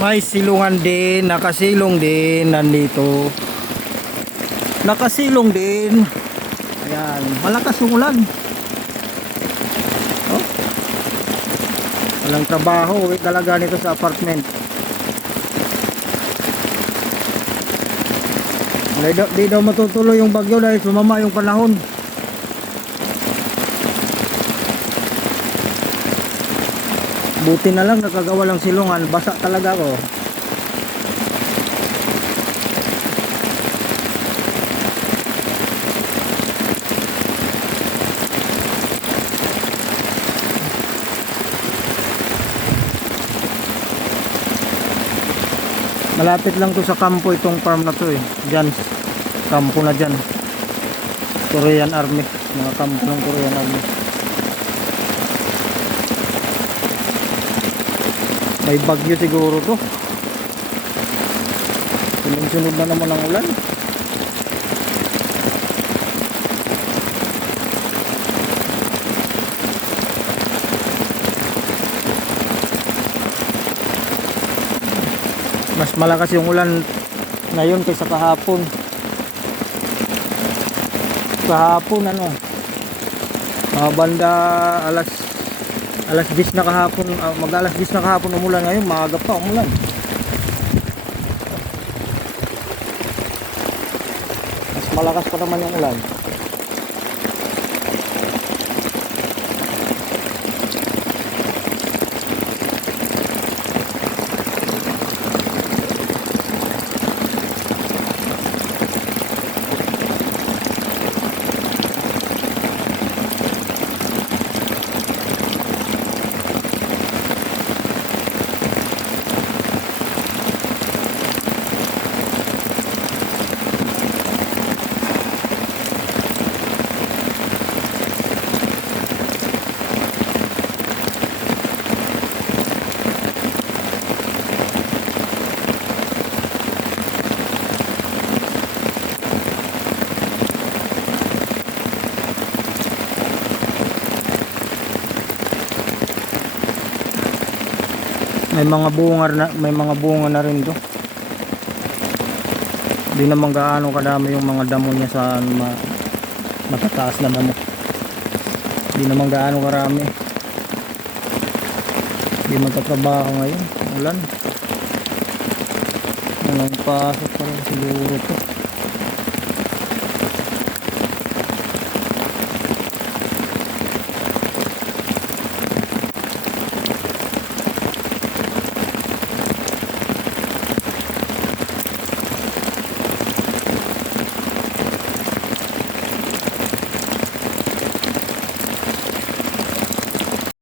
May silungan din, nakasilong din nandito. Nakasilong din. Ayan, malakas yung ulan. Oh. Walang trabaho, talaga nito sa apartment. Di daw matutuloy yung bagyo dahil sumama yung panahon. Buti na lang nakagawa lang silungan, basa talaga ako. Malapit lang to sa kampo itong farm na to eh. Diyan, kampo na dyan. Korean Army, mga kampo ng Korean Army. May bagyo siguro to. Sunod na naman ang ulan. Mas malakas yung ulan ngayon kaysa kahapon. Kahapon ano, banda alas 10 na kahapon, mag alas 10 na kahapon umulan, ngayon maaga pa umulan. Mas malakas pa naman yung ulan. May mga bunga na rin to. Hindi naman gaano kadami yung mga damo niya sa matataas na damo. Hindi naman gaano karami. Hindi magtatrabaho ngayon, ulan. Walang pasok pa rin siguro to.